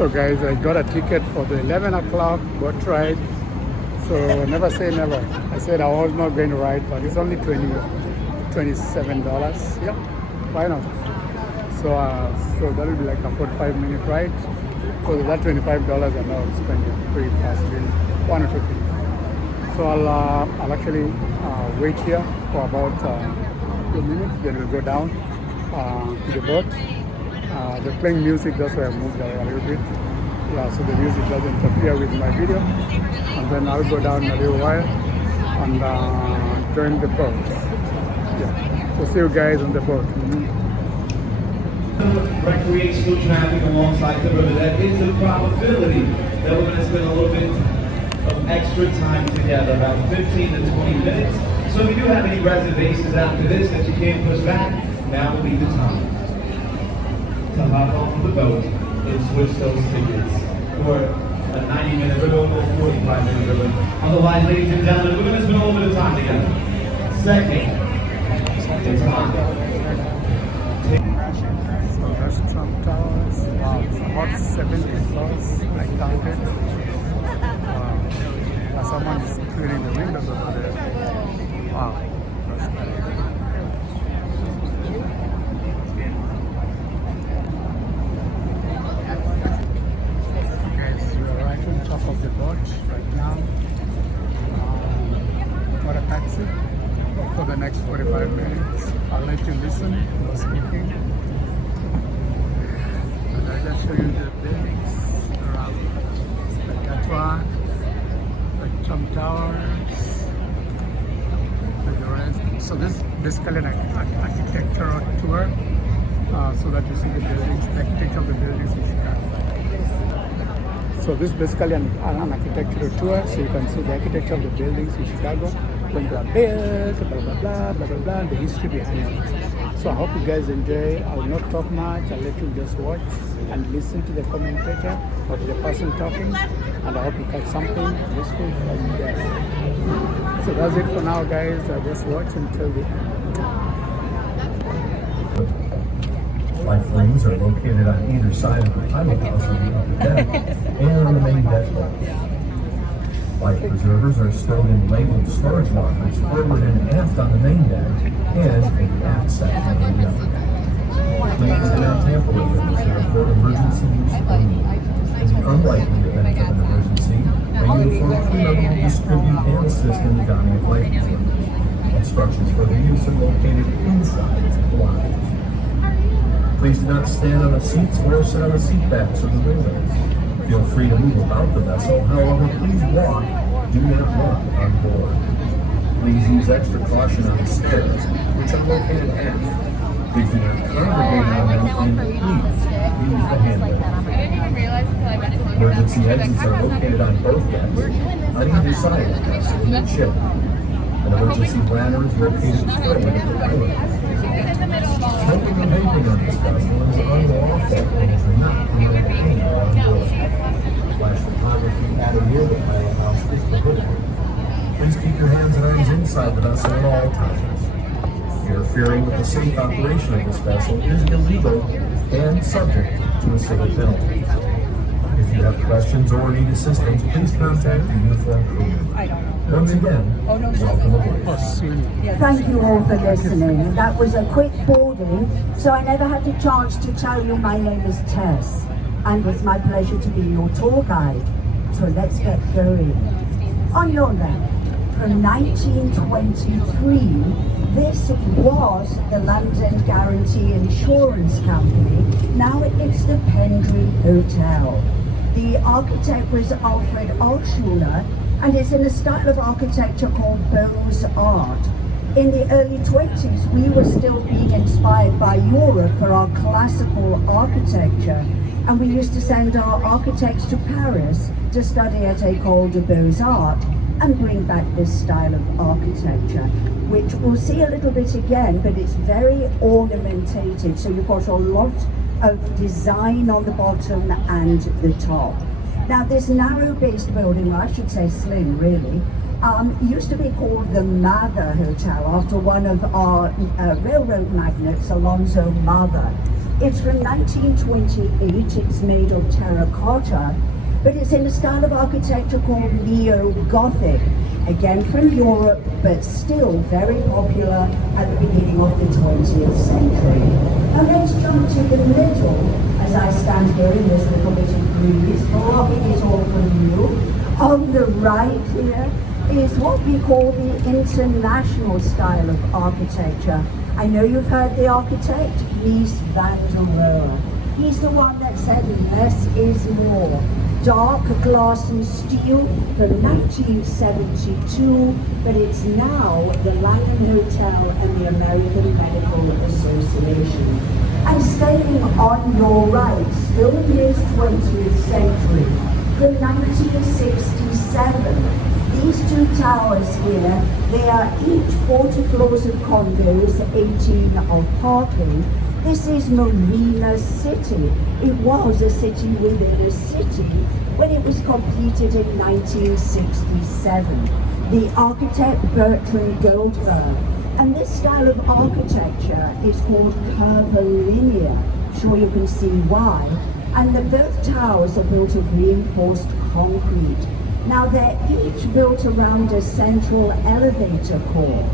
So guys, I got a ticket for the 11 o'clock boat ride. So never say never. I said I was not going to ride, but it's only $27. Yep, why not? So that'll be like a 45-minute ride. So that $25 I know I'll spend it pretty fast, really, 1 or 2 things. So I'll actually wait here for about a few minutes, then we'll go down to the boat. They're playing music, that's why I moved away a little bit. Yeah, so the music doesn't interfere with my video. And then I'll go down in a little while and join the boat. Yeah, so see you guys on the boat. Recreational traffic alongside the river. There is a probability that we're going to spend a little bit of extra time together, about 15 to 20 minutes. So if you do have any reservations after this that you can't push back, now will be the time to hop on the boat and switch those tickets for a 90-minute river or 45-minute river. Otherwise, ladies and gentlemen, we're going to spend a little bit of time together. Second, it's hot. So that's Trump Towers. Wow, it's about 70 floors, I counted. Someone is clearing the windows over there. Wow, that's great. Okay, so we're right on top of the boat right now. For a taxi for the next 45 minutes. I'll let you listen to speaking. And I'll just show you the buildings around. Like that one. Trump Towers, the rest. So this is basically an architectural tour, so that you see the buildings, the architecture of the buildings in Chicago. So this is basically an architectural tour, so you can see the architecture of the buildings in Chicago, when they are built, blah blah blah blah blah blah, and the history behind it. So I hope you guys enjoy. I will not talk much. I'll let you just watch and listen to the commentator or to the person talking. And I hope you catch something useful from there. So that's it for now, guys. Just watch until the end. Life rings are located on either side of the pilot house on the upper deck and on the main deck level. Life preservers are stored in labeled storage lockers forward and aft on the main deck and in the aft section of the upper deck. Please do not tamper with them as they are for emergency use only. In the unlikely event of an emergency, a uniformed crew member will distribute and assist in the donning of life preservers. Instructions for the use are located inside the lockers. Please do not stand on the seats or sit on the seat backs or the windows. Feel free to move about the vessel, however, please walk, do not walk on board. Please use extra caution on the stairs, which are located aft. Please do not congregate on them, and please use the handrail. Emergency exits are located on both decks, on either side of the vessel in the ship. An emergency bladder is located forward of the pilot. Smoking and vaping on this vessel is unlawful and is not permitted anywhere on board. Flash photography at or near the pilot house is prohibited. Please keep your hands and arms inside the vessel at all times. Interfering with the safe operation of this vessel is illegal and subject to a civil penalty. If you have questions or need assistance, please contact the uniformed crew. Once again, welcome aboard. Thank you all for listening. That was a quick boarding, so I never had the chance to tell you my name is Tess, and it's my pleasure to be your tour guide. So let's get going. On your left, from 1923, this was the London Guarantee Insurance Company. Now it's the Pendry Hotel. The architect was Alfred Altschuler, and it's in a style of architecture called Beaux-Art. In the early 20s, we were still being inspired by Europe for our classical architecture, and we used to send our architects to Paris to study at École de Beaux-Arts and bring back this style of architecture, which we'll see a little bit again, but it's very ornamentated, so you've got a lot of design on the bottom and the top. Now this narrow-based building, or I should say slim really, used to be called the Mather Hotel after one of our railroad magnates, Alonzo Mather. It's from 1928. It's made of terracotta, but it's in a style of architecture called Neo-Gothic. Again from Europe, but still very popular at the beginning of the 20th century. Now let's jump to the middle as I stand here in this little bit of breeze, blocking it all from you. On the right here is what we call the international style of architecture. I know you've heard the architect, Mies van der Rohe. He's the one that said less is more. Dark glass and steel from 1972, but it's now the Langham Hotel and the American Medical Association. And staying on your right, still in this 20th century, from 1967, these two towers here, they are each 40 floors of condos, 18 of parking. This is Marina City. It was a city within a city when it was completed in 1967. The architect Bertrand Goldberg. And this style of architecture is called curvilinear. Sure you can see why. And both towers are built of reinforced concrete. Now they're each built around a central elevator core.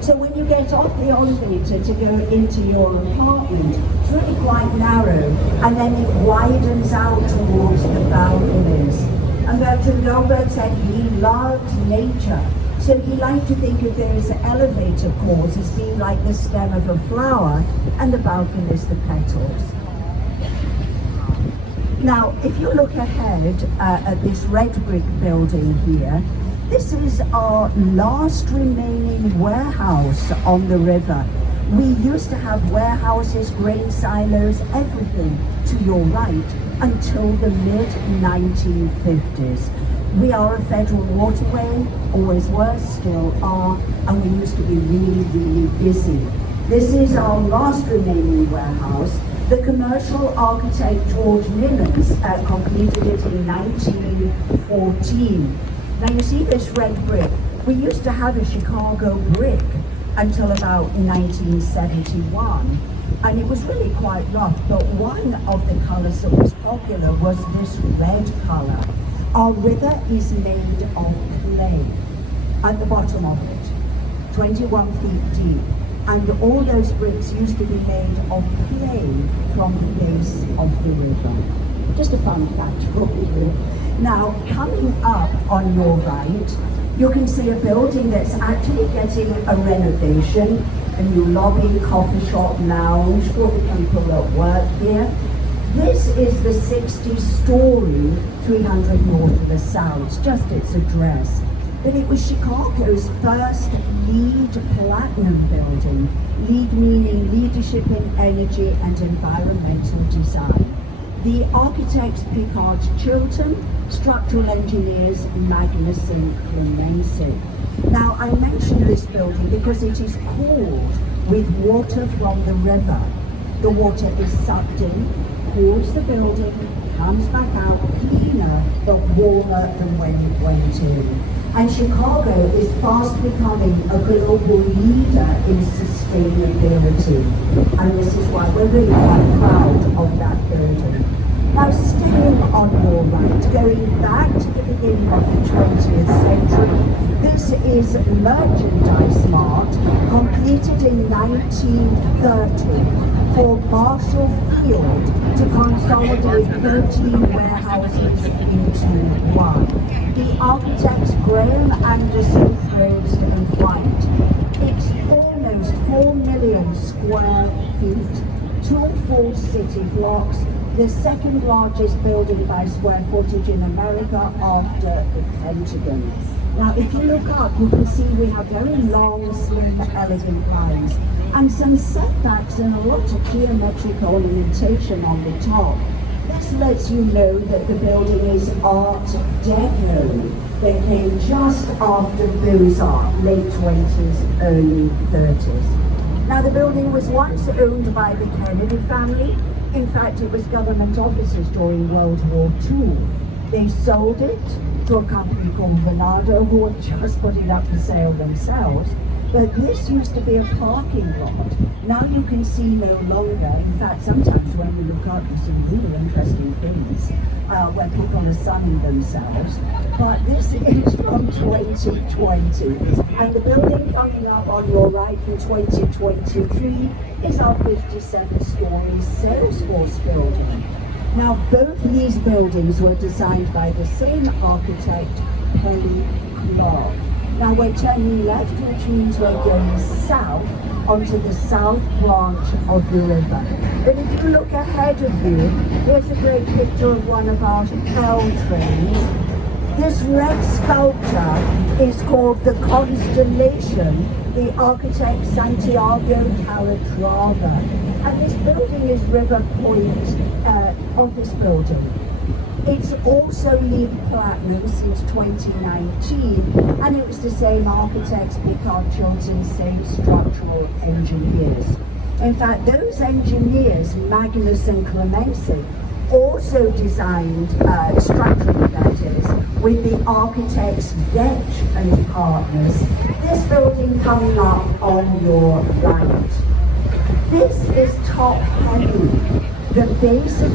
So when you get off the elevator to go into your apartment, it's really quite narrow, and then it widens out towards the balconies. And Bertrand Goldberg said he loved nature, so he liked to think of those elevator cores as being like the stem of a flower, and the balconies the petals. Now, if you look ahead at this red brick building here, this is our last remaining warehouse on the river. We used to have warehouses, grain silos, everything to your right until the mid-1950s. We are a federal waterway, always were, still are, and we used to be really, really busy. This is our last remaining warehouse. The commercial architect George Millens completed it in 1914. Now you see this red brick. We used to have a Chicago brick until about 1971, and it was really quite rough, but one of the colors that was popular was this red color. Our river is made of clay at the bottom of it, 21 feet deep, and all those bricks used to be made of clay from the base of the river. Just a fun fact for you. Now, coming up on your right, you can see a building that's actually getting a renovation, a new lobby, coffee shop, lounge for the people that work here. This is the 60-story 300 North of the South, it's just its address. But it was Chicago's first LEED Platinum building, LEED meaning Leadership in Energy and Environmental Design. The architects Picard Chilton, structural engineers Magnuson Clemency. Now I mention this building because it is cooled with water from the river. The water is sucked in, cools the building, comes back out cleaner but warmer than when it went in. And Chicago is fast becoming a global leader in sustainability. And this is why we're really quite proud of that building. Now staying on your right, going back to the beginning of the 20th century, this is Merchandise Mart, completed in 1930 for Marshall Field to consolidate 13 warehouses into one. The architects Graham Anderson, Frost and White. It's almost 4 million square feet, 2 full city blocks, the second largest building by square footage in America after the Pentagon. Now, if you look up, you can see we have very long, slim, elegant lines and some setbacks and a lot of geometric ornamentation on the top. This lets you know that the building is Art Deco. They came just after Beaux-Arts, late 20s, early 30s. Now, the building was once owned by the Kennedy family. In fact, it was government offices during World War II. They sold it to a company called Venado, who had just put it up for sale themselves. But this used to be a parking lot. Now you can see no longer. In fact, sometimes when we look up, you see really interesting things where people are sunning themselves. But this is from 2020. And the building coming up on your right from 2023 is our 57-story Salesforce building. Now, both these buildings were designed by the same architect, Penny Clark. Now we're turning left, which means we're going south onto the south branch of the river. But if you look ahead of you, here's a great picture of one of our L trains. This red sculpture is called the Constellation, the architect Santiago Calatrava. And this building is River Point office building. It's also LEED Platinum since 2019, and it was the same architects, Picard Chilton, same structural engineers. In fact, those engineers, Magnus and Clemency, also designed structurally, that is, with the architects Vetch and Partners. This building coming up on your right. This is top heavy. The base of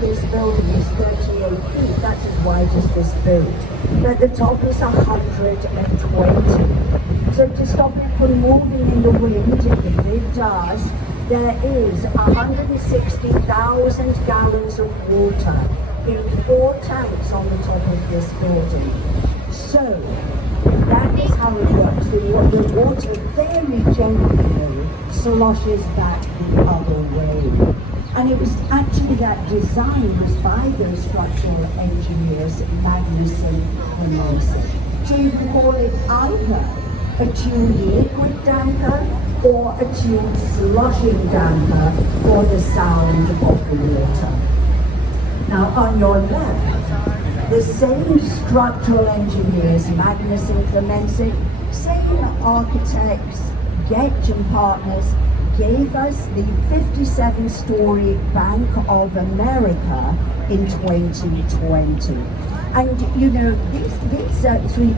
this building is 38 feet, that's as wide as this boat. But the top is 120. So to stop it from moving in the wind, if it does, there is 160,000 gallons of water in 4 tanks on the top of this building. So that is how it works. The water very gently sloshes back the other way. And it was actually that design was by those structural engineers, Magnus and Clemency. So you can call it either a tuned liquid damper or a tuned sloshing damper for the sound of the water. Now on your left, the same structural engineers, Magnus and Clemency, same architects, Getch and Partners, gave us the 57-story Bank of America in 2020. And you know, these 3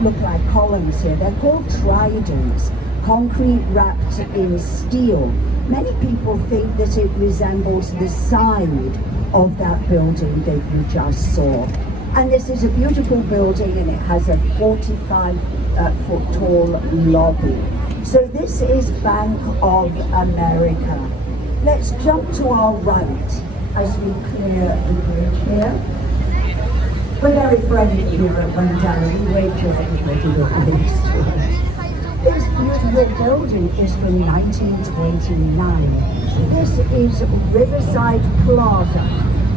look like columns here. They're called tridents, concrete wrapped in steel. Many people think that it resembles the side of that building that you just saw. And this is a beautiful building, and it has a 45-foot tall lobby. So this is Bank of America. Let's jump to our right as we clear the bridge here. We're very friendly here at Wendover. We wave to everybody that leaves to us. This beautiful building is from 1929. This is Riverside Plaza.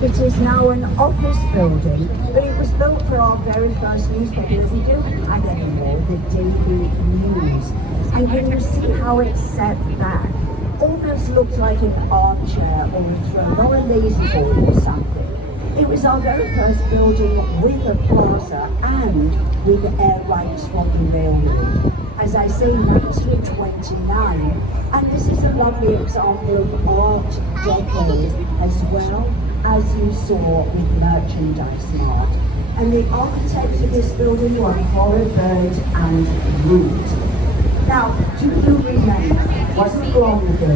It is now an office building, but it was built for our very first newspaper. We don't have anymore, the Daily News. And can you see how it's set back? Almost looks like an armchair or a throne or a lazy boy or something. It was our very first building with a plaza and with air rights from the railway. As I say, 1929, and this is a lovely example of Art Deco as well, as you saw with Merchandise Mart. And the architects of this building were Horribird and Root. Now, do you remember, wasn't long ago,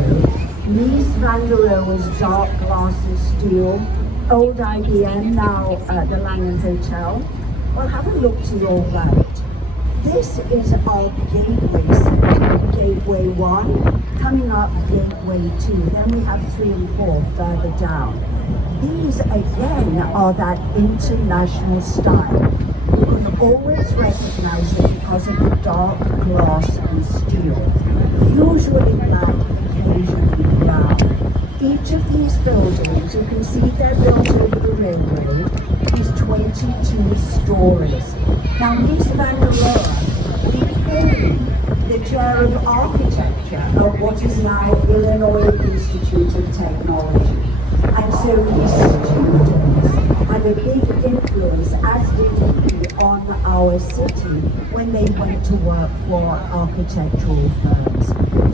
Mies van der Rohe's dark glasses steel, old IBM, now the Langham Hotel? Well, have a look to your right. This is our gateway center, Gateway 1, coming up Gateway 2, then we have 3 and 4 further down. These again are that international style. You can always recognize it because of the dark glass and steel, usually black, occasionally brown. Each of these buildings, you can see they're built over the railway, is 22 stories. Now, Mies van der Rohe became the chair of architecture of what is now Illinois Institute of Technology. And so his students had a big influence, as did he, on our city when they went to work for architectural firms.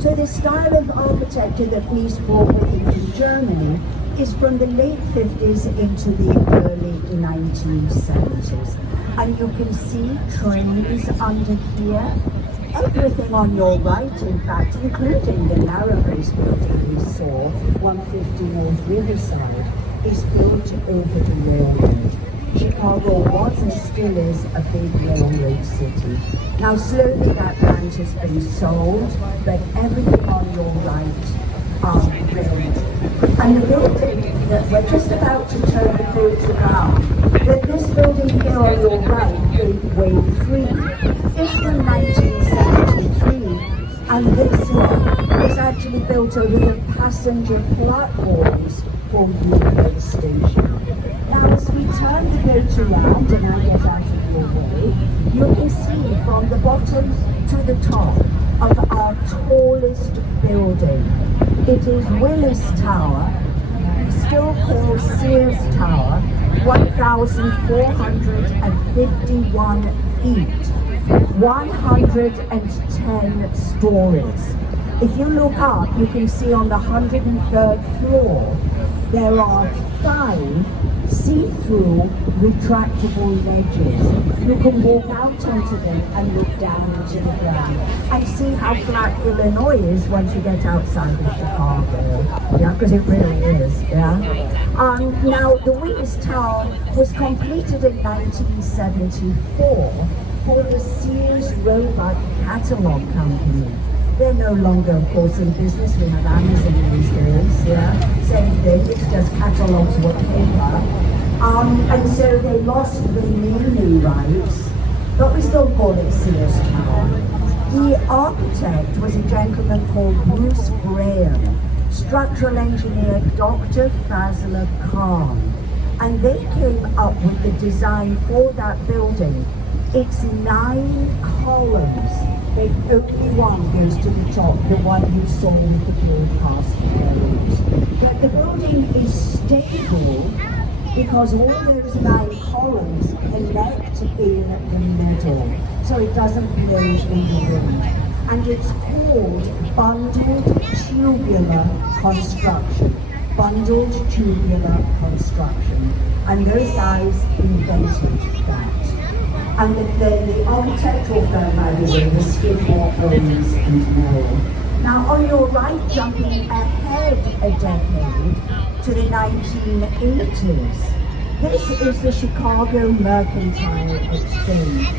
So the style of architecture that Mies brought with him from Germany is from the late 50s into the early 1970s. And you can see trains under here. everything on your right, in fact, including the narrow-base building we saw, 150 North Riverside, is built over the railroad. Chicago was and still is a big railroad city. Now slowly that land has been sold, but everything on your right are railroad. And the building that we're just about to turn the page around, that this building here on your right, Gateway 3, is from 1973, and this one is actually built over the passenger platforms for Union Station. Now as we turn the boat around, and I get out of your way, you can see from the bottom to the top of our tallest building. It is Willis Tower, still called Sears Tower, 1,451 feet, 110 stories. If you look up, you can see on the 103rd floor, there are 5 see-through retractable ledges. You can walk out onto them and look down into the ground and see how flat Illinois is once you get outside of Chicago. Yeah, because it really is, yeah. Now, the Willis Tower was completed in 1974 for the Sears Roebuck Catalog Company. They're no longer, of course, in business. We have Amazon these days, yeah. Same thing, it's just catalogs were paper. And so they lost the naming rights, but we still call it Sears Tower. The architect was a gentleman called Bruce Graham, structural engineer Dr. Fazla Khan. And they came up with the design for that building. It's 9 columns. The only one goes to the top, the one you saw with the broadcast columns. But the building is stable because all those 9 columns connect in the middle, so it doesn't blow in the wind. And it's called bundled tubular construction. Bundled tubular construction. And those guys invented that. And the architectural firm, by the way, was Skidmore, Owens and Merrill. Now on your right, jumping ahead a decade to the 1980s, this is the Chicago Mercantile Exchange.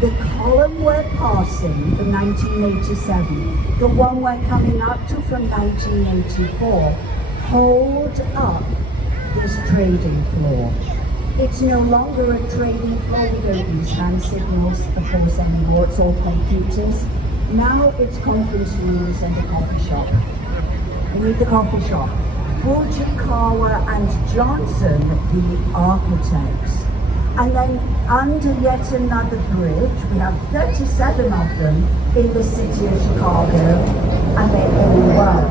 The column we're passing from 1987, the one we're coming up to from 1984, hold up this trading floor. It's no longer a trading floor. We don't use hand signals, of course, anymore. It's all computers. Now it's conference rooms and a coffee shop. We need the coffee shop. Fujikawa and Johnson, the architects. And then under yet another bridge, we have 37 of them in the city of Chicago, and they all work.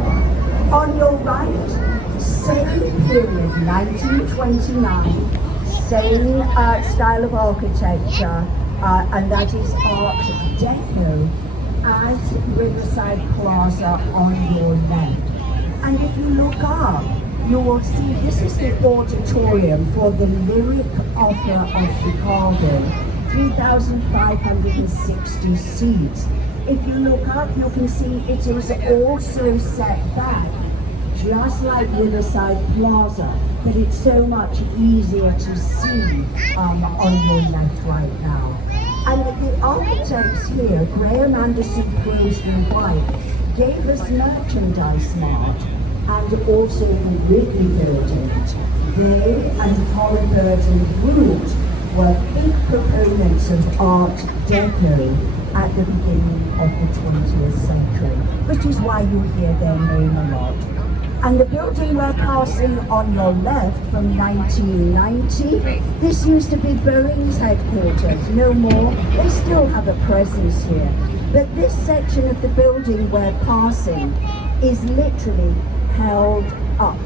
On your right, same period, 1929, same style of architecture, and that is Art Deco at Riverside Plaza on your left. And if you look up, you will see this is the auditorium for the Lyric Opera of Chicago, 3,560 seats. If you look up, you can see it is also set back, just like Riverside Plaza, but it's so much easier to see on your left right now. And the architects here, Graham Anderson, Crosby White, gave us Merchandise Mart and also the Wrigley Building. They and Colin Burton Root were big proponents of Art Deco at the beginning of the 20th century, which is why you hear their name a lot. And the building we're passing on your left from 1990, this used to be Boeing's headquarters, no more. They still have a presence here. But this section of the building we're passing is literally held up.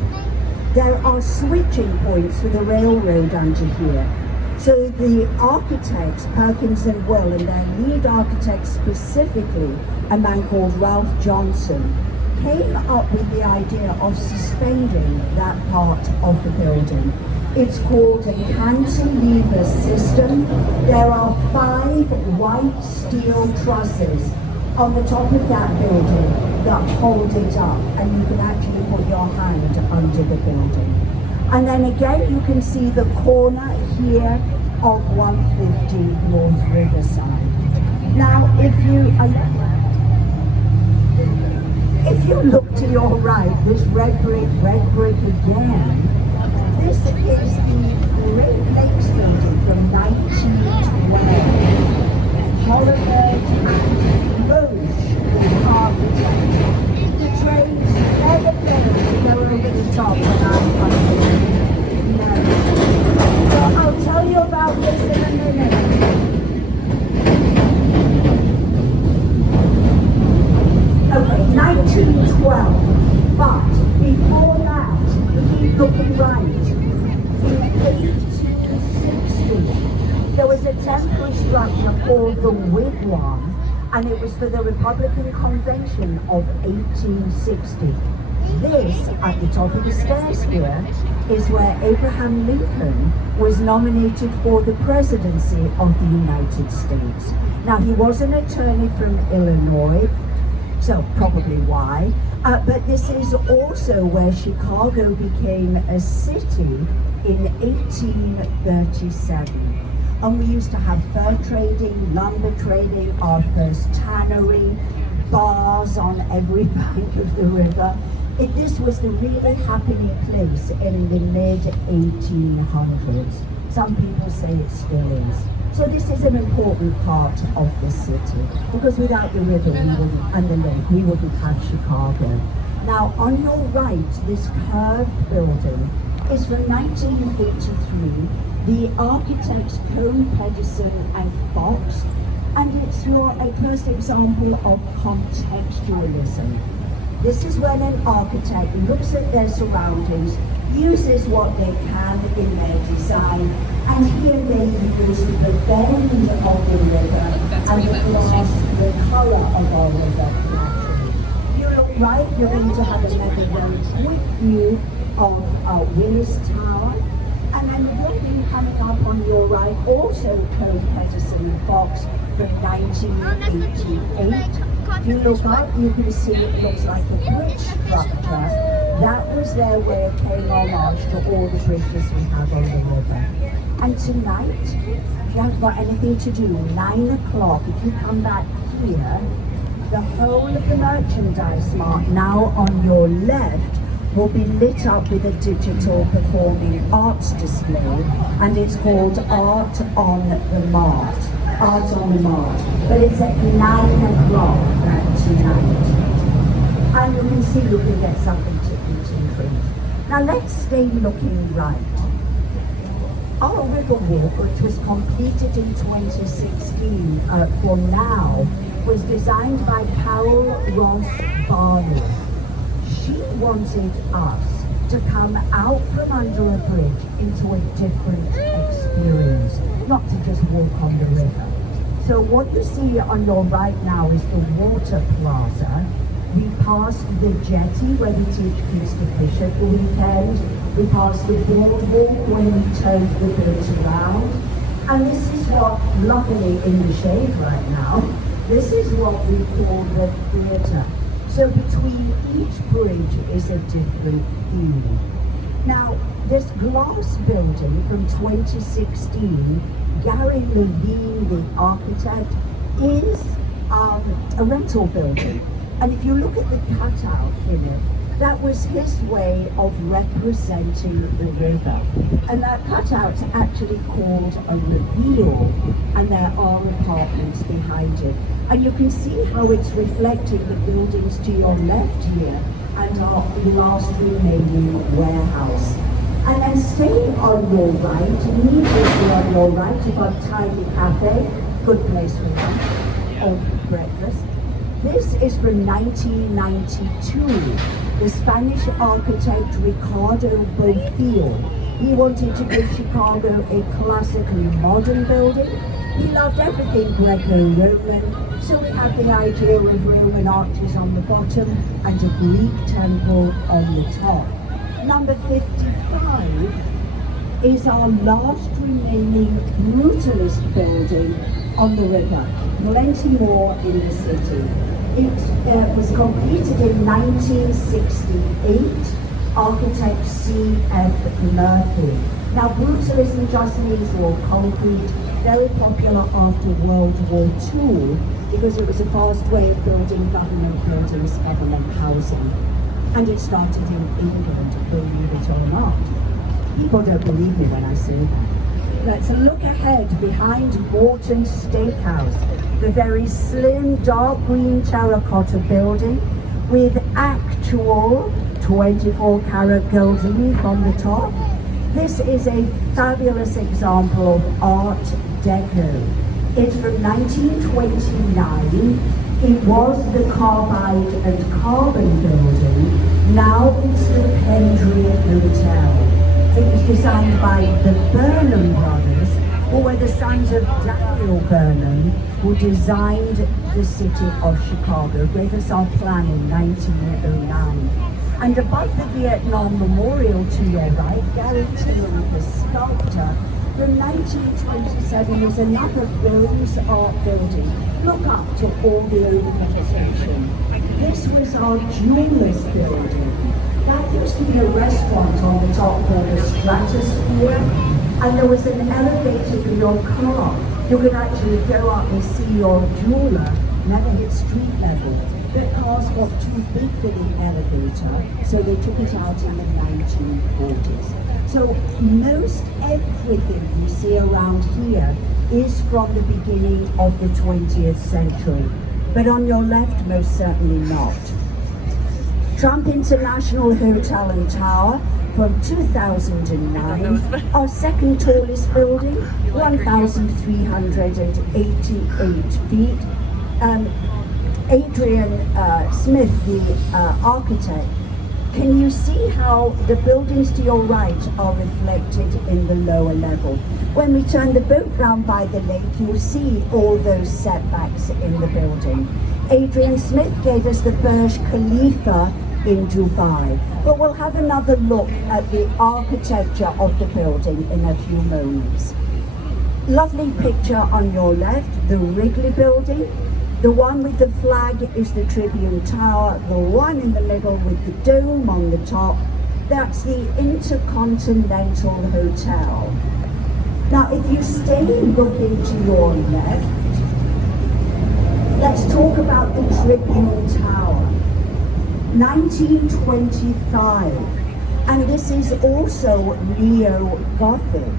There are switching points for the railroad under here. So the architects, Perkins and Will, and their lead architect specifically, a man called Ralph Johnson, came up with the idea of suspending that part of the building. It's called a cantilever system. There are 5 white steel trusses on the top of that building that hold it up, and you can actually put your hand under the building. And then again, you can see the corner here of 150 North Riverside. Now, if you look to your right, this red brick again, this is the Great Lakes building from 1912. Hollywood and Roche, the architect. The trains never fail to go over the top when I'm hunting. No. So I'll tell you about this in a minute. Okay, 1912. But before that, keep looking right. In 1860, there was a temporary structure called the Wigwam, and it was for the Republican Convention of 1860. This, at the top of the stairs here, is where Abraham Lincoln was nominated for the presidency of the United States. Now, he was an attorney from Illinois, so probably why, but this is also where Chicago became a city in 1837. And we used to have fur trading, lumber trading, our first tannery, bars on every bank of the river. This was the really happening place in the mid-1800s. Some people say it still is. So this is an important part of the city, because without the river and the lake, we wouldn't have Chicago. Now, on your right, this curved building is from 1983. The architects Cone, Pedersen and Fox, and it's a first example of contextualism. This is when an architect looks at their surroundings, uses what they can in their design, and here they use the bend of the river and the glass, the colour of our river naturally. If you look right, you're going to have another very quick view of Willis Tower. And then the building coming up on your right, also Cone, Pedersen and Fox from 1988. If you look up, you can see it looks like a bridge structure. That was their way of paying homage to all the bridges we have on the river. And tonight, if you haven't got anything to do, 9 o'clock, if you come back here, the whole of the merchandise mart now on your left will be lit up with a digital performing arts display, and it's called Art on the Mart. Art on the Mart. But it's at 9 o'clock tonight. And you can see you can get something to eat and drink. Now let's stay looking right. Our Riverwalk, which was completed in 2016 for now, was designed by Carol Ross Barney. She wanted us to come out from under a bridge into a different experience, not to just walk on the river. So what you see on your right now is the Water Plaza. We passed the jetty where we teach kids to fish at the weekend. We passed the boardwalk when we turned the boat around. And this is what, luckily in the shade right now, this is what we call the theatre. So between each bridge is a different theme. Now, this glass building from 2016, Gary Levine, the architect, is a rental building. And if you look at the cutout in it, that was his way of representing the river. And that cutout's actually called a reveal, and there are apartments behind it. And you can see how it's reflecting the buildings to your left here and our last remaining warehouse. And then staying on your right, immediately on your right, you've got Tiny Cafe, good place for lunch or breakfast. This is from 1992. The Spanish architect Ricardo Bofill. He wanted to give Chicago a classically modern building. He loved everything Greco-Roman, so we have the idea of Roman arches on the bottom and a Greek temple on the top. Number 55 is our last remaining brutalist building on the river, plenty more in the city. It was completed in 1968. Architect C.F. Murphy. Now, brutal isn't just means or concrete, very popular after World War II because it was a fast way of building government buildings, government housing. And it started in England, believe it or not. People don't believe me when I say that. Let's look ahead behind Morton's Steakhouse, the very slim dark green terracotta building with actual 24-karat gold leaf on the top. This is a fabulous example of Art Deco. It's from 1929. It was the Carbide and Carbon building. Now it's the Pendry Hotel. It was designed by the Burnham brothers, who were the sons of Daniel Burnham, who designed the city of Chicago, gave us our plan in 1909. And above the Vietnam Memorial to your right, Gary Tilley, the sculptor, from 1927 is another Rose Art building. Look up to all the ornamentation. This was our jeweller's building. That used to be a restaurant on the top called the Stratosphere, and there was an elevator for your car. You could actually go up and see your jeweller, never hit street level. The cars got too big for the elevator, so they took it out in the 1940s. So most everything you see around here is from the beginning of the 20th century. But on your left, most certainly not. Trump International Hotel and Tower from 2009, our second tallest building, 1,388 feet. Adrian Smith, the architect, can you see how the buildings to your right are reflected in the lower level? When we turn the boat round by the lake, you'll see all those setbacks in the building. Adrian Smith gave us the Burj Khalifa in Dubai, but we'll have another look at the architecture of the building in a few moments. Lovely picture on your left, the Wrigley building. The one with the flag is the Tribune Tower. The one in the middle with the dome on the top, that's the Intercontinental Hotel. Now, if you stay looking to your left, let's talk about the Tribune Tower. 1925, and this is also neo-Gothic.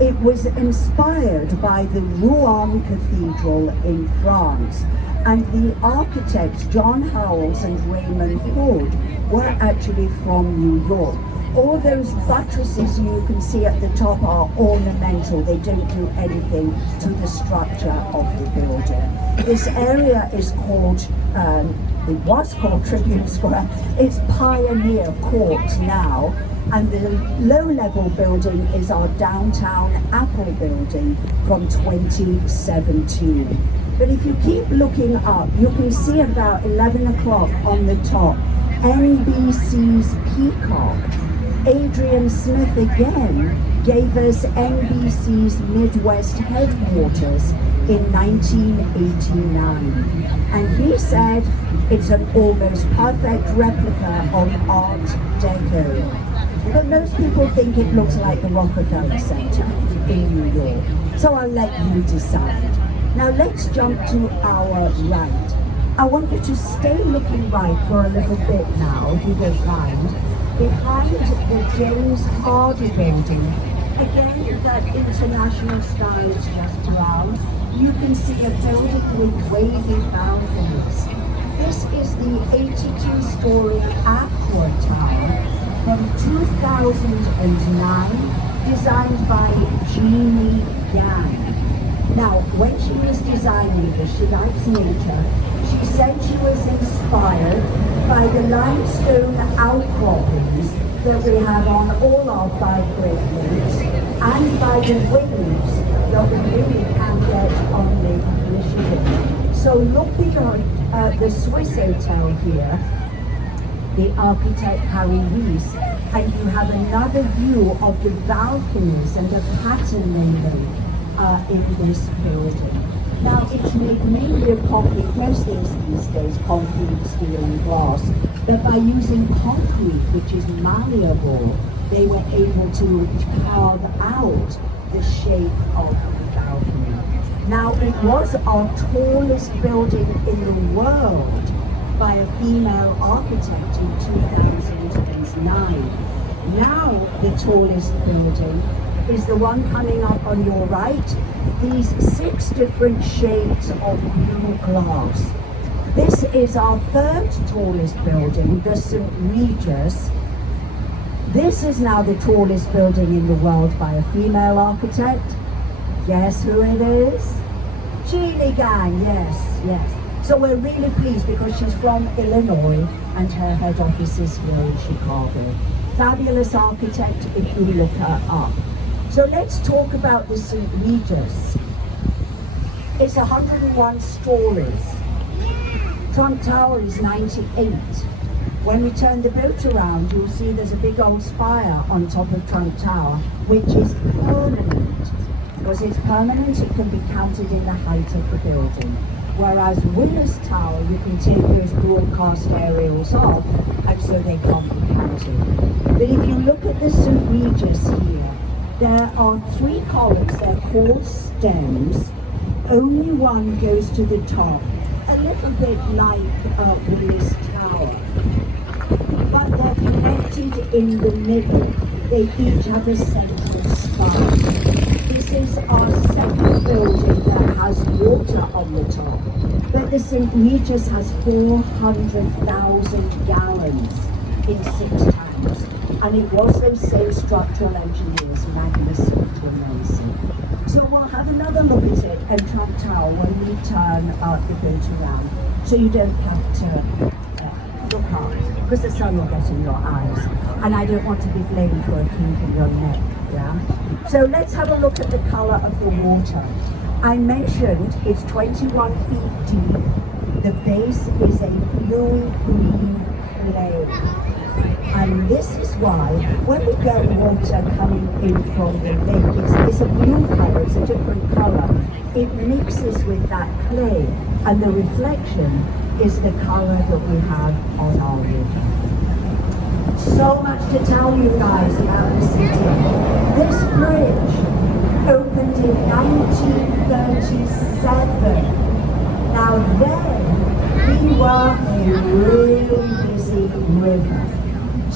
It was inspired by the Rouen Cathedral in France, and the architects John Howells and Raymond Hood were actually from New York. All those buttresses you can see at the top are ornamental. They don't do anything to the structure of the building. This area is called, it was called Tribune Square. It's Pioneer Court now. And the low-level building is our downtown Apple building from 2017. But if you keep looking up, you can see about 11 o'clock on the top, NBC's Peacock. Adrian Smith again gave us NBC's Midwest headquarters in 1989. And he said it's an almost perfect replica of Art Deco. But most people think it looks like the Rockefeller Center in New York. So I'll let you decide. Now let's jump to our right. I want you to stay looking right for a little bit now, if you don't mind. Behind the James Hardy building, again, that international style is just around. You can see a building with wavy balconies. This is the 82-story Aqua Tower from 2009, designed by Jeannie Yang. Now, when she was designing this, she likes nature. She said she was inspired by the limestone outcroppings that we have on all our 5 Great Lakes, and by the waves that we really can get on Lake Michigan. So look beyond the Swiss Hotel here, the architect Harry Rees, and you have another view of the balconies and a pattern they make in this building. Now, it's made mainly of concrete, most things these days, concrete, steel and glass, but by using concrete, which is malleable, they were able to carve out the shape of the balcony. Now, it was our tallest building in the world by a female architect in 2009. Now, the tallest building is the one coming up on your right. These 6 different shades of blue glass. This is our 3rd tallest building, the St. Regis. This is now the tallest building in the world by a female architect. Guess who it is? Jeannie Gang, yes. So we're really pleased because she's from Illinois and her head office is here in Chicago. Fabulous architect if you look her up. So let's talk about the St. Regis. It's 101 stories. Trump Tower is 98. When we turn the boat around, you'll see there's a big old spire on top of Trump Tower, which is permanent. Because it's permanent, it can be counted in the height of the building. Whereas Willis Tower, you can take those broadcast aerials off, and so they can't be counted. But if you look at the St. Regis here, there are 3 columns, they're called stems. Only one goes to the top, a little bit like Willis Tower. But they're connected in the middle. They each have a central spire. This is our 2nd building that has water on the top. But the St. Regis has 400,000 gallons in 6 tanks. And it was those same structural engineers, Magnus Mason. So we'll have another look at it and Trump Tower when we turn the boat around. So you don't have to look up, because the sun will get in your eyes. And I don't want to be blamed for a kink in your neck, yeah? So let's have a look at the colour of the water. I mentioned it's 21 feet deep. The base is a blue-green clay. And this is why, when we get water coming in from the lake, it's a blue colour, it's a different colour. It mixes with that clay, and the reflection is the colour that we have on our river. So much to tell you guys about the city. This bridge opened in 1937. Now then, we were a really busy river.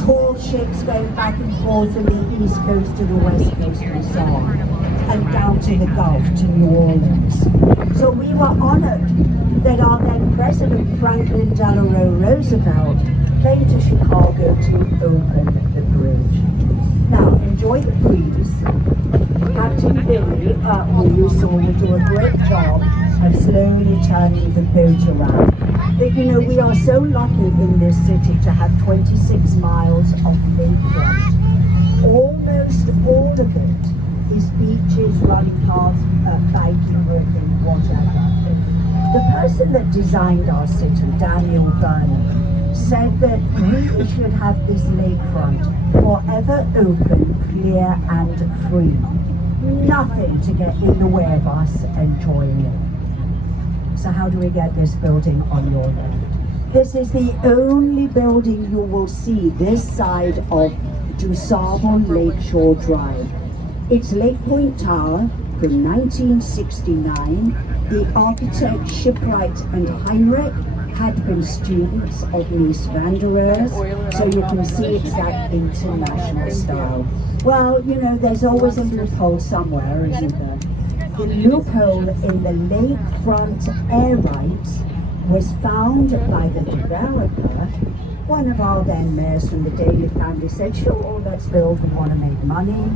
Tall ships going back and forth from the east coast to the west coast and so on, and down to the Gulf, to New Orleans. So we were honored that our then President Franklin Delano Roosevelt came to Chicago to open the bridge. Now, enjoy the breeze. Captain Billy, who you saw, will do a great job of slowly turning the boat around. But you know, we are so lucky in this city to have 26 miles of lakefront. Almost all of it is beaches, running paths, biking, walking, whatever. The person that designed our city, Daniel Burnham, said that we should have this lakefront forever open, clear and free. Nothing to get in the way of us enjoying it. So how do we get this building on your left? This is the only building you will see this side of DuSable Lakeshore Drive. It's Lake Point Tower from 1969. The architect Shipwright and Heinrich had been students of Mies van der Rohe, so you can see it's that international style. Well, you know, there's always a loophole somewhere, isn't there? The loophole in the lakefront air rights was found by the developer. One of our then mayors from the Daily family said, sure, let's build, we want to make money.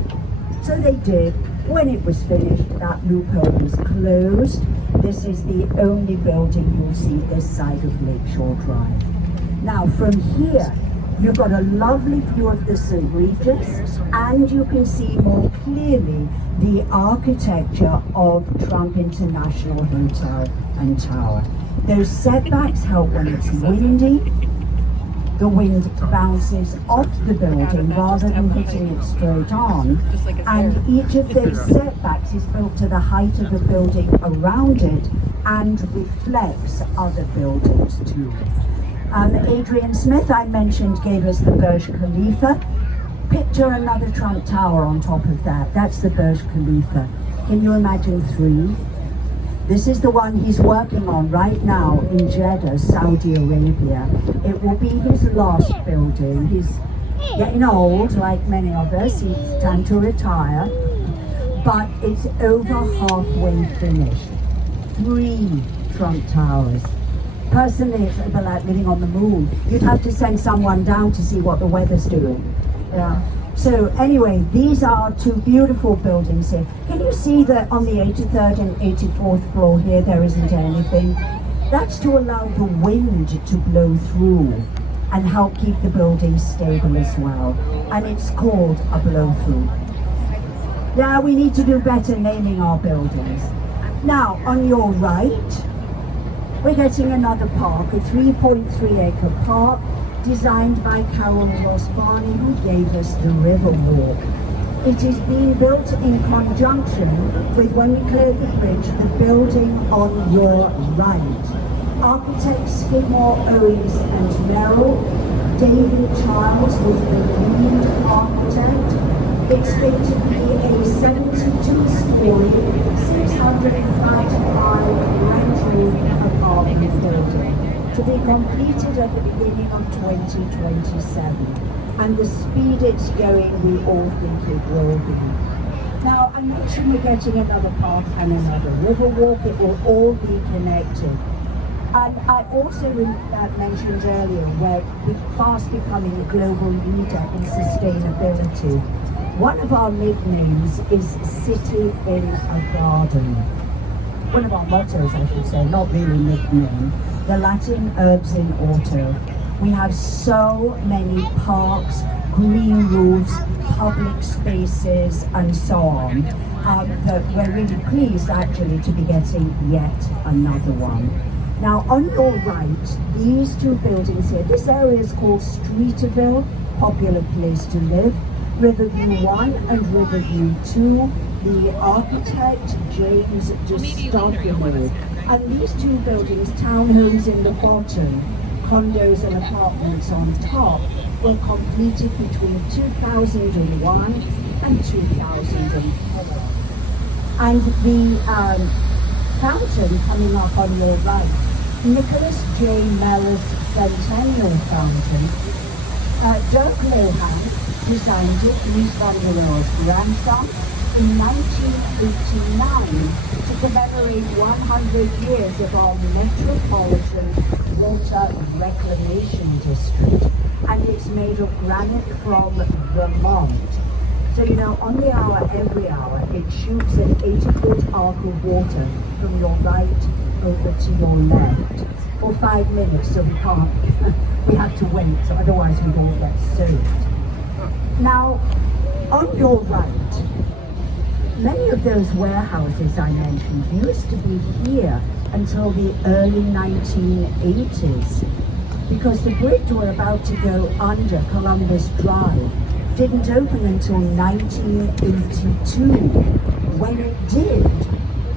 So they did. When it was finished, that loophole was closed. This is the only building you'll see this side of Lakeshore Drive. Now, from here, you've got a lovely view of the St. Regis, and you can see more clearly the architecture of Trump International Hotel and Tower. Those setbacks help when it's windy. The wind bounces off the building rather than hitting it straight on, and each of those setbacks is built to the height of the building around it, and reflects other buildings too. Adrian Smith, I mentioned, gave us the Burj Khalifa. Picture another Trump Tower on top of that. That's the Burj Khalifa. Can you imagine 3? This is the one he's working on right now in Jeddah, Saudi Arabia. It will be his last building. He's getting old, like many of us. It's time to retire. But it's over halfway finished. 3 Trump Towers. Personally, it's a bit like living on the moon. You'd have to send someone down to see what the weather's doing. Yeah. So anyway, these are 2 beautiful buildings here. Can you see that on the 83rd and 84th floor here, there isn't anything? That's to allow the wind to blow through and help keep the building stable as well. And it's called a blow-through. Now we need to do better naming our buildings. Now, on your right, we're getting another park, a 3.3-acre park, designed by Carol Ross Barney, who gave us the Riverwalk. It is being built in conjunction with, when we clear the bridge, the building on your right. Architects Skidmore, Owings and Merrill. David Childs was the lead architect. It's going to be a 72-story, 635 rent-room apartment building, to be completed at the beginning of 2027. And the speed it's going, we all think it will be. Now, I mentioned we're getting another park and another Riverwalk. It will all be connected. And I also mentioned earlier we're fast becoming a global leader in sustainability. One of our nicknames is City in a Garden. One of our mottos, I should say, not really nickname, the Latin Urbs in Auto. We have so many parks, green roofs, public spaces, and so on, that we're really pleased actually to be getting yet another one. Now, on your right, these 2 buildings here, this area is called Streeterville, popular place to live. Riverview 1 and Riverview 2, the architect James DeStofino. And these 2 buildings, townhomes in the bottom, condos and apartments on top, were completed between 2001 and 2004. And the fountain coming up on your right, Nicholas J. Mellors Centennial Fountain, Dirk Lohan designed it, Mies van der Rohe's grandson, in 1989 to commemorate 100 years of our metropolitan water reclamation district. And it's made of granite from Vermont. So, you know, on the hour, every hour, it shoots an 80-foot arc of water from your right over to your left for 5 minutes, so we can't, we have to wait, so otherwise we don't get soaked. Now, on your right, many of those warehouses I mentioned used to be here until the early 1980s, because the bridge we're about to go under, Columbus Drive, didn't open until 1982. When it did,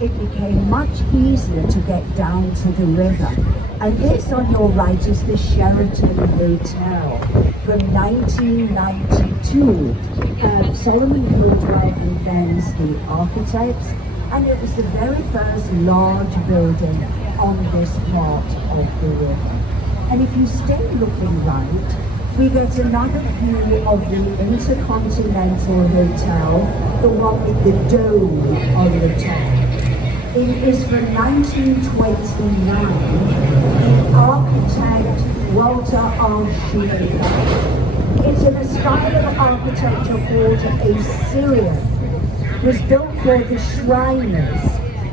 it became much easier to get down to the river. And this on your right is the Sheraton Hotel from 1992. Solomon Caldwell and Benz, the architects, and it was the very first large building on this part of the river. And if you stay looking right, we get another view of the Intercontinental Hotel, the one with the dome on the top. It is from 1929, the architect Walter R. Schumacher. It's in a style of architecture called Assyrian. It was built for the Shriners.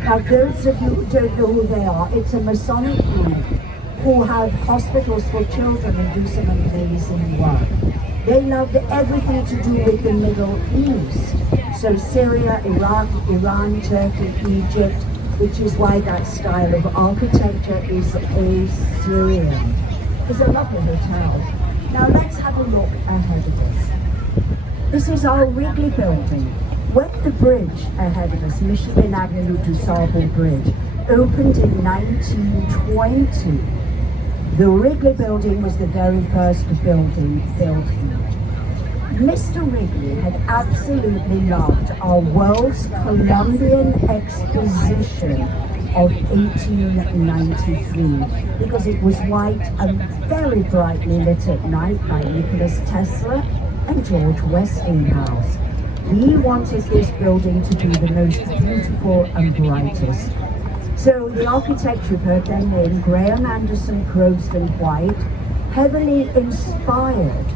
Now those of you who don't know who they are, it's a Masonic group who have hospitals for children and do some amazing work. They loved everything to do with the Middle East. So Syria, Iraq, Iran, Turkey, Egypt, which is why that style of architecture is Assyrian. It's a lovely hotel. Now let's have a look ahead of us. This is our Wrigley building. When the bridge ahead of us, Michigan Avenue to Sable Bridge, opened in 1920, the Wrigley Building was the very first building built here. Mr. Wrigley had absolutely loved our World's Columbian Exposition of 1893 because it was white and very brightly lit at night by Nicholas Tesla and George Westinghouse. He wanted this building to be the most beautiful and brightest. So the architecture heard their name, Graham Anderson Croston White, heavily inspired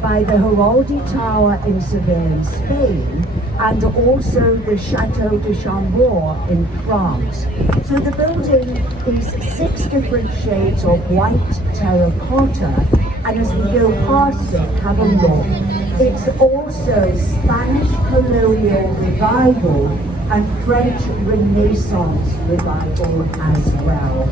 by the Heraldi Tower in Seville in Spain and also the Chateau de Chambord in France. So the building is 6 different shades of white terracotta, and as we go past it, have a look. It's also Spanish colonial revival and French Renaissance revival as well.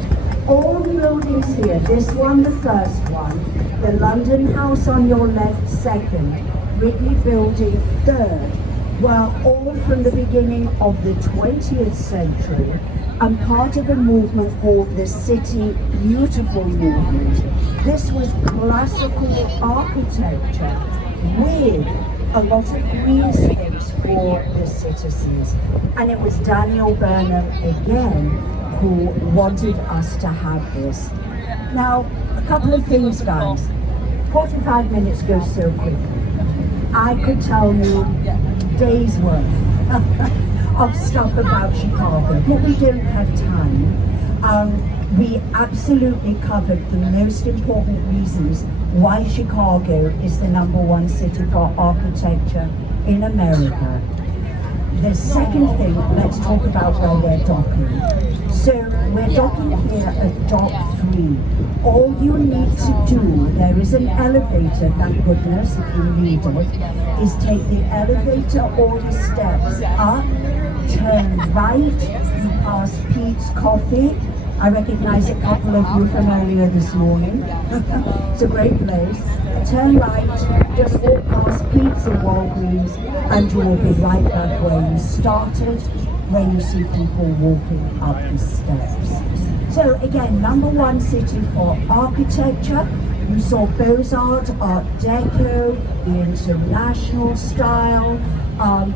All the buildings here, this one the first one, the London House on your left second, Wrigley Building third, were all from the beginning of the 20th century and part of a movement called the City Beautiful movement. This was classical architecture with a lot of green space for the citizens. And it was Daniel Burnham again who wanted us to have this. Now, a couple of things, guys. 45 minutes goes so quickly. I could tell you days worth of stuff about Chicago, but we don't have time. We absolutely covered the most important reasons why Chicago is the #1 city for architecture in America. The second thing, let's talk about where we're docking. So we're docking here at Dock 3. All you need to do, there is an elevator, thank goodness, if you need it, is take the elevator or the steps up, turn right, you pass Pete's Coffee. I recognize a couple of you from earlier this morning. It's a great place. Turn right, just walk past Pete's and Walgreens, and you will be right back where you started, where you see people walking up the steps. So again, #1 city for architecture. You saw Beaux-Arts, Art Deco, the international style,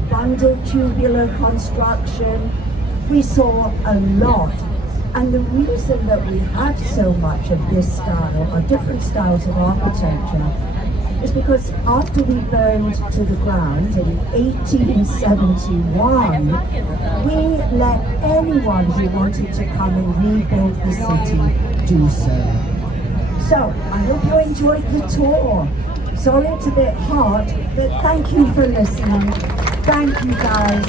bundle tubular construction. We saw a lot. And the reason that we have so much of this style, or different styles of architecture, is because after we burned to the ground in 1871, we let anyone who wanted to come and rebuild the city do so. So, I hope you enjoyed the tour. Sorry it's a bit hot, but thank you for listening. Thank you guys.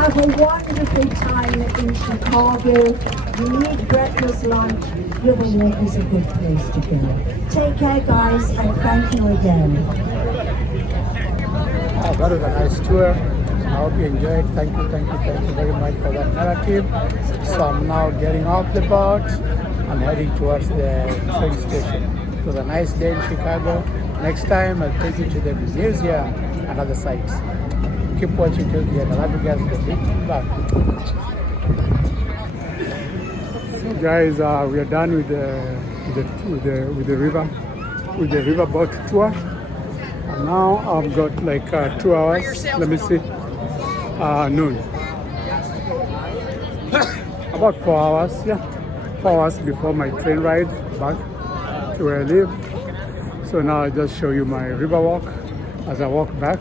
Have a wonderful time in Chicago. You need breakfast, lunch, Riverwalk is a good place to go. Take care guys, and thank you again. That was a nice tour. I hope you enjoyed. Thank you very much for that narrative. So I'm now getting off the boat and heading towards the train station. It was a nice day in Chicago. Next time I'll take you to the museum and other sites. Keep watching till the end. I love you guys. Bye. So guys, we are done with the river boat tour. And now I've got like 2 hours. Let me see. Noon. About 4 hours. Yeah, 4 hours before my train ride back to where I live. So now I'll just show you my river walk as I walk back,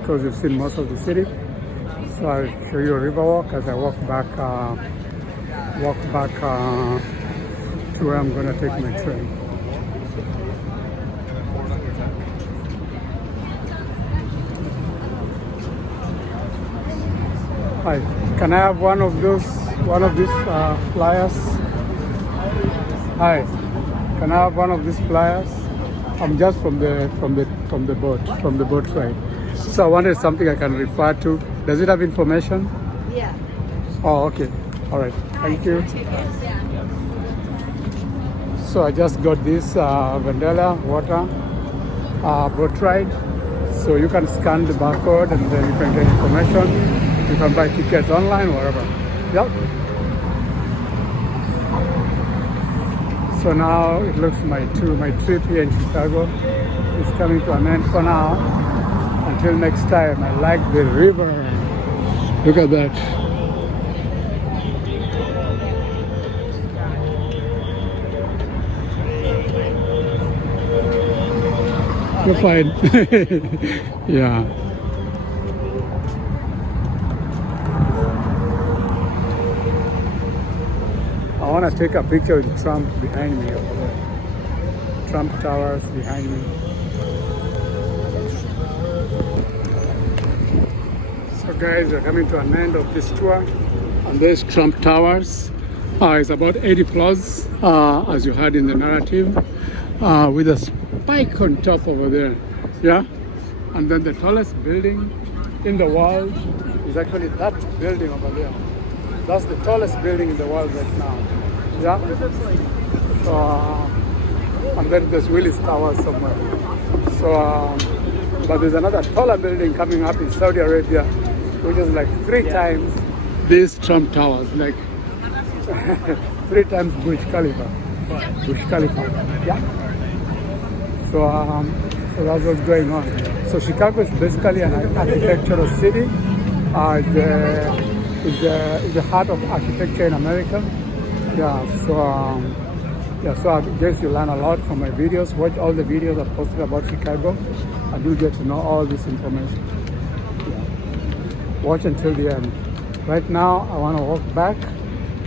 because you've seen most of the city. So I'll show you a river walk as I walk back to where I'm gonna take my train. Hi, can I have one of these flyers? Hi, can I have one of these flyers? I'm just from the boat ride. So I wanted something I can refer to. Does it have information? Yeah. Oh, okay. All right. Thank you. So I just got this Vandella water boat ride. So you can scan the barcode and then you can get information. You can buy tickets online, wherever. Yep. So now it looks my trip here in Chicago is coming to an end for now. Until next time, I like the river. Look at that. You're fine. Yeah. I want to take a picture with Trump behind me over there. Trump Towers behind me. So guys, we're coming to an end of this tour. And there's Trump Towers. It's about 80 floors, as you heard in the narrative, with a spike on top over there. Yeah? And then the tallest building in the world is actually that building over there. That's the tallest building in the world right now. Yeah? So, and then there's Willis Tower somewhere. So, but there's another taller building coming up in Saudi Arabia, which is like 3 times these Trump Towers, like 3 times Burj Khalifa. Burj Khalifa. Yeah. So that's what's going on. So Chicago is basically an architectural city. It's the heart of architecture in America. Yeah. So I guess you learn a lot from my videos. Watch all the videos I've posted about Chicago, and you'll get to know all this information. Yeah. Watch until the end. Right now, I want to walk back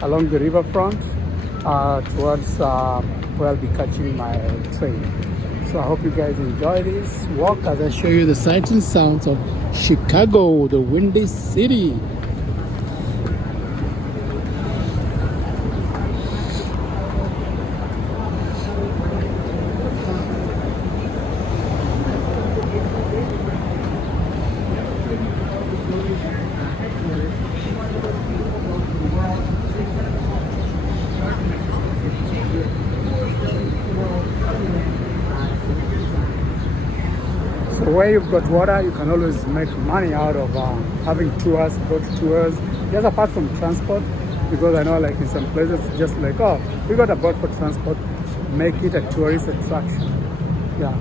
along the riverfront towards where I'll be catching my train. So I hope you guys enjoy this walk as I show you the sights and sounds of Chicago, the Windy City. Where you've got water, you can always make money out of having tours, boat tours. Just apart from transport, because I know like in some places, just like, oh, we got a boat for transport, make it a tourist attraction. Yeah,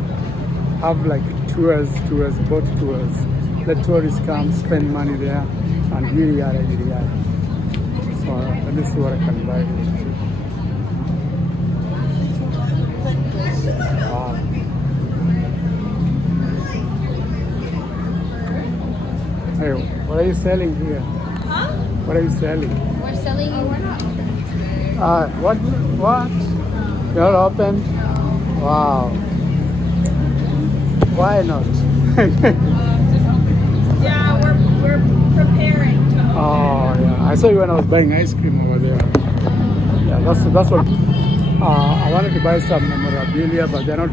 have like tours, boat tours. Let tourists come, spend money there, and yada yada yada yada. So let me see what I can buy. Wow. Hey, what are you selling here? Huh? What are you selling? We're selling you. We're not open today. What? You're open? Wow. Why not? Yeah, we're preparing to open. Oh yeah, I saw you when I was buying ice cream over there. Yeah, that's what. I wanted to buy some memorabilia, but they're not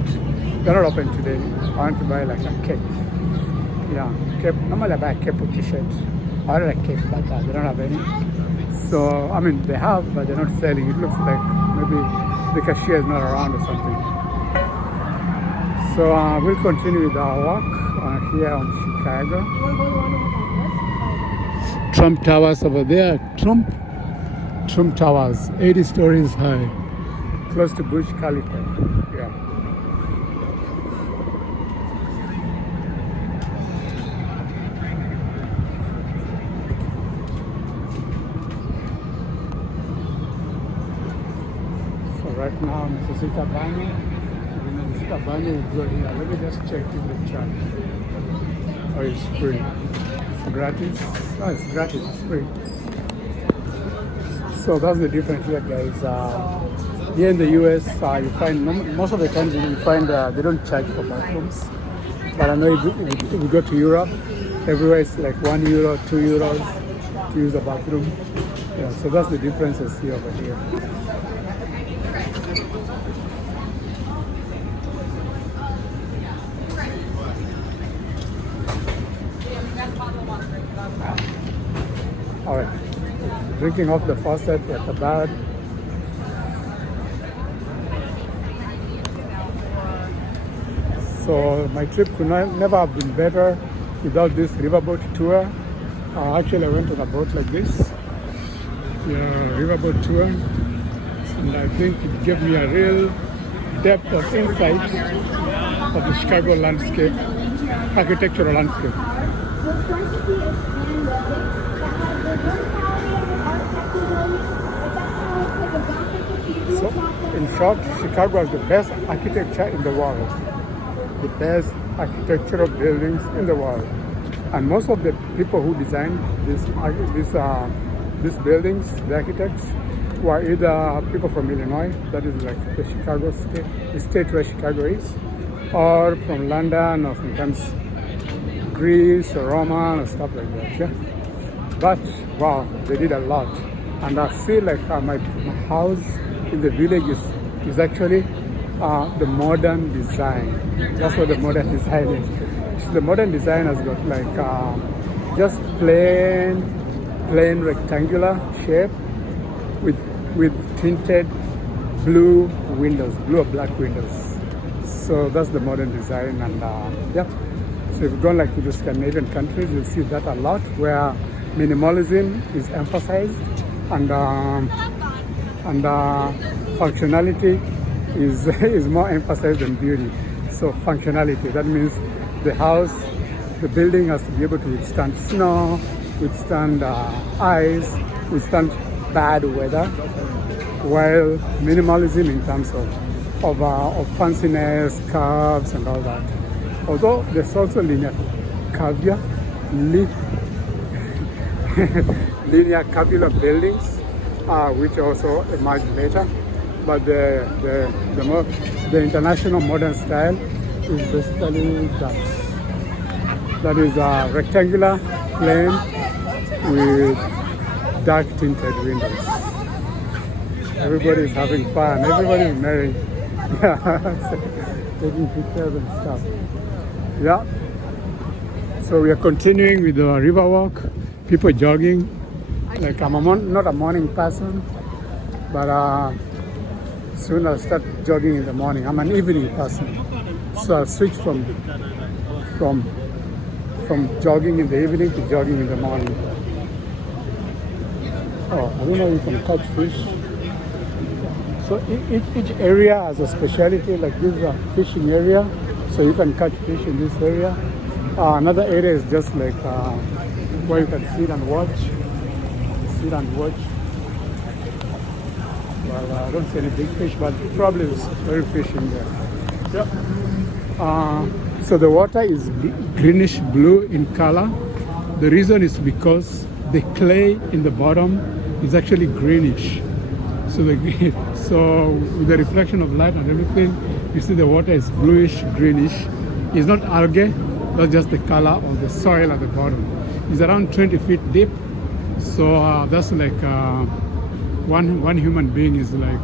open today. I want to buy like a cake. Yeah, cape. Normally I buy a cape or t-shirt. I ordered a cape, but they don't have any. So, I mean, they have, but they're not selling. It looks like maybe the cashier is not around or something. So, we'll continue with our walk here on Chicago. Trump Towers over there. Trump Towers, 80 stories high, close to Burj Khalifa. Yeah. Right now, Necesita Baño. Necesita Baño is good here. Let me just check if the charge. Oh, it's free. It's gratis. No, it's gratis. It's free. So that's the difference here, guys. Here in the US, you find most of the times you find they don't charge for bathrooms. But I know if you go to Europe, everywhere it's like €1, €2 to use the bathroom. Yeah, so that's the differences here over here. All right, drinking off the faucet at the bad. So my trip could never have been better without this riverboat tour. Actually, I went on a boat like this, riverboat tour, and I think it gave me a real depth of insight of the Chicago landscape, architectural landscape. So, in short, Chicago has the best architecture in the world, the best architectural buildings in the world. And most of the people who designed these buildings, the architects, were either people from Illinois, that is like the Chicago state, the state where Chicago is, or from London, or sometimes Greece or Rome or stuff like that. Yeah? But wow, they did a lot. And I feel like my house in the village is actually the modern design. That's what the modern design is. The modern design has got like just plain rectangular shape with tinted blue windows, blue or black windows. So that's the modern design, and yeah. So if you go like to the Scandinavian countries, you'll see that a lot, where minimalism is emphasized, and functionality is more emphasized than beauty. So functionality, that means the house, the building has to be able to withstand snow, withstand ice, withstand bad weather, while minimalism in terms of fanciness, curves and all that. Although there's also linear curvature, linear curvular buildings, which also emerged later. But the international modern style is basically that. That is rectangular, plain, with dark tinted windows. Everybody is having fun. Everybody is merry. Taking pictures and stuff. Yeah. So we are continuing with the river walk. People jogging. Like I'm not a morning person, but soon I'll start jogging in the morning. I'm an evening person, so I'll switch from jogging in the evening to jogging in the morning. Oh, I don't know if you can catch fish. So each area has a specialty. Like this is a fishing area, so you can catch fish in this area. Another area is just like where you can sit and watch. Well, I don't see any big fish, but probably there's very fish in there. Yep. So the water is greenish blue in color. The reason is because the clay in the bottom is actually greenish. So with the reflection of light and everything, you see the water is bluish greenish. It's not algae, that's just the color of the soil at the bottom. It's around 20 feet deep. So that's like one human being is like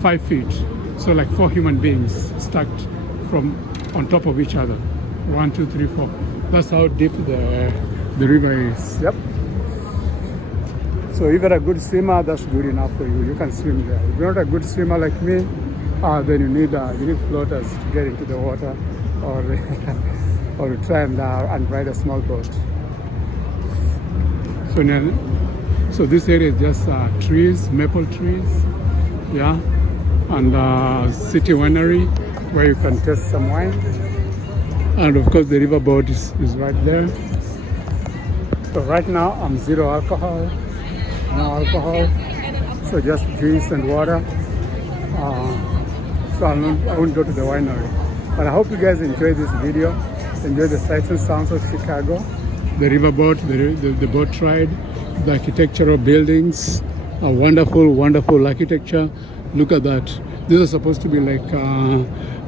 5 feet. So like 4 human beings stacked from on top of each other. 1, 2, 3, 4. That's how deep the river is. Yep. So if you're a good swimmer, that's good enough for you. You can swim there. If you're not a good swimmer like me, then you need floaters to get into the water, or or to try and ride a small boat. So this area is just trees, maple trees, yeah, and city winery where you can taste some wine, and of course the riverboat is right there. So right now I'm zero alcohol, no alcohol, so just juice and water. So I won't go to the winery, but I hope you guys enjoy this video, enjoy the sights and sounds of Chicago, the riverboat, the boat ride, the architectural buildings, a wonderful architecture. Look at that. This is supposed to be like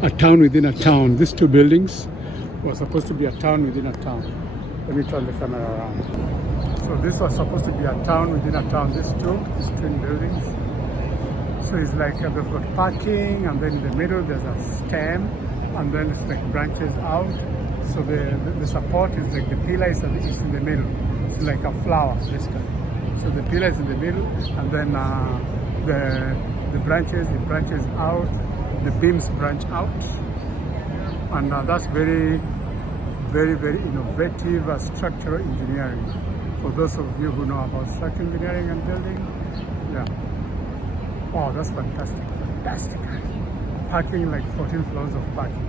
a town within a town. These 2 buildings were supposed to be a town within a town. Let me turn the camera around. So this was supposed to be a town within a town. These twin buildings. So it's like they've got parking, and then in the middle there's a stem, and then it's like branches out. So the support is like the pillar is in the middle. It's like a flower basically. So the pillar is in the middle, and then the branches out, the beams branch out. And that's very, very, very innovative structural engineering. For those of you who know about structural engineering and building, yeah. Wow, that's fantastic, fantastic. Parking, like 14 floors of parking.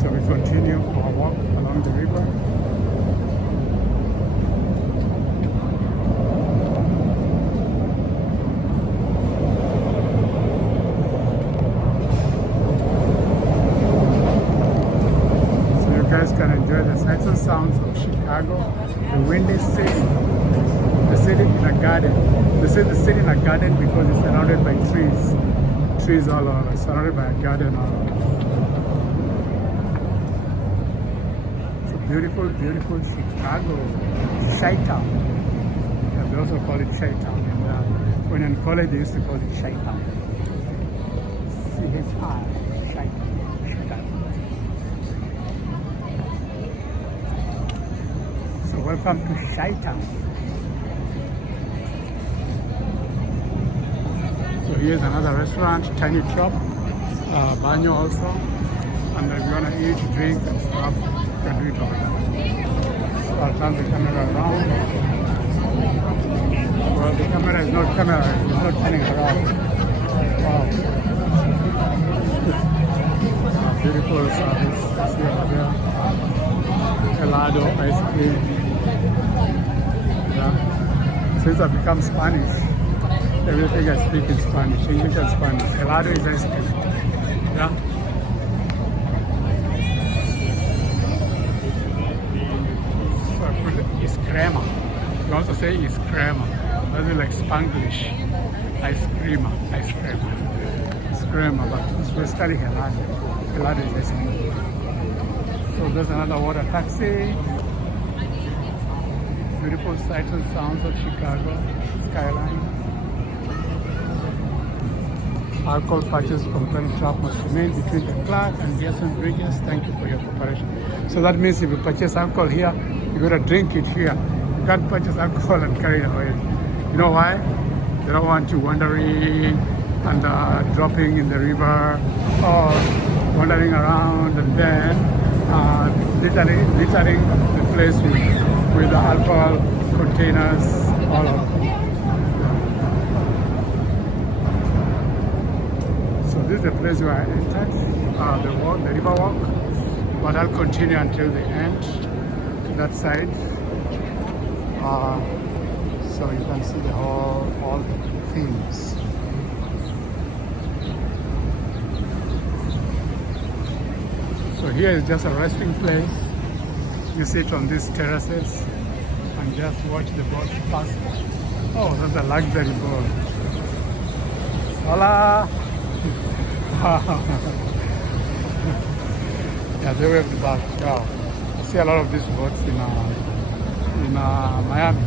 So we continue our walk along the river. So you guys can enjoy the sights and sounds of Chicago, the windy city. The city in a garden. They say the city in a garden because it's surrounded by trees. Trees all over, surrounded by a garden all over. Beautiful, beautiful Chicago, Chi-Town. Yeah, they also call it Chi-Town. And when in college, they used to call it Chi-Town. C-H-I, Chi-Town. So welcome to Chi-Town. So here's another restaurant, Tiny Chop, Banyo also. And if you want to eat, drink, and stuff, can do it all. So I'll turn the camera around. Well, the camera is not camera, it's not turning around. Wow. Beautiful service. See over there. Helado ice cream. Yeah. Since I've become Spanish, everything I speak is Spanish, English and Spanish. Helado is ice cream. Yeah. Is crema. You also say is crema. That's like Spanglish. Ice cream. Ice cream. It's crema, but it's basically helado. Helado is ice cream. So there's another water taxi. Beautiful sights and sounds of Chicago skyline. Alcohol purchase from Tiny Chop must remain between the Clark and Gerson bridges. Thank you for your cooperation. So that means if you purchase alcohol here, you gotta drink it here. You can't purchase alcohol and carry it away. You know why? They don't want you wandering and dropping in the river or wandering around and then littering the place with the alcohol containers all over. So this is the place where I entered, the river walk, but I'll continue until the end, that side. So you can see all the things. So here is just a resting place. You sit on these terraces and just watch the boats pass. Oh, that's a luxury boat. Hola! Yeah, they wave the back. Wow. I see a lot of these boats in Miami.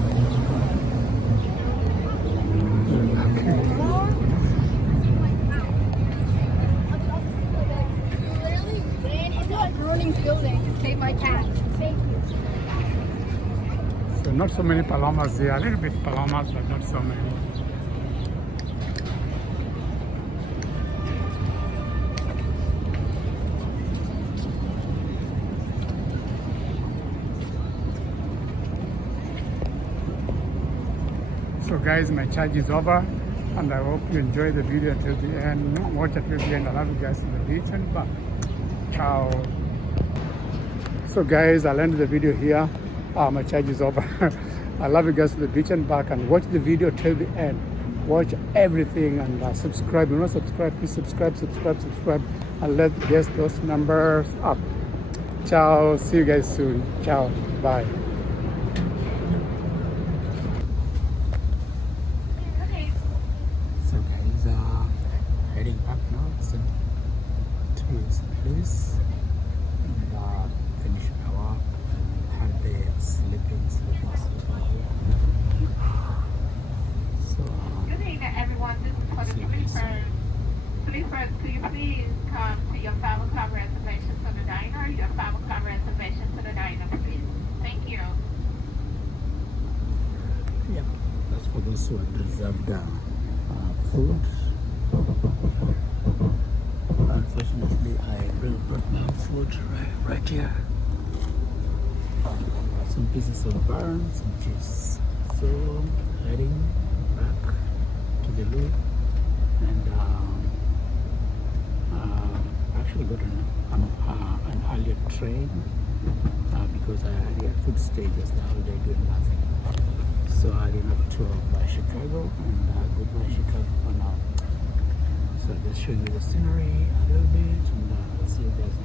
Ruining building to save my cat. Thank you. So not so many palomas there. A little bit palomas, but not so many. So guys, my charge is over and I hope you enjoy the video until the end. Watch it till the end. I love you guys in the beach and back. Ciao. So guys, I'll end the video here. My charge is over. I love you guys to the beach and back, and watch the video till the end. Watch everything and subscribe. If you're not subscribed, please subscribe, and let's get those numbers up. Ciao. See you guys soon. Ciao. Bye. So guys, heading back now to St. Louis and finish our hard day sleeping. So Good evening, everyone. This is for the Clifford. Clifford, could you please come to your 5 o'clock reservation to the diner? Your 5 o'clock reservation to the diner, please. Thank you. yeah, that's for those who have reserved food. Unfortunately, I brought my food right here. Some pieces of burn, some cheese. So heading back to the loo, and actually got an earlier train because I had a food stages the whole day doing nothing. So I did have a tour of Chicago, and goodbye Chicago for now. So I'll just show you the scenery a little bit, and see you guys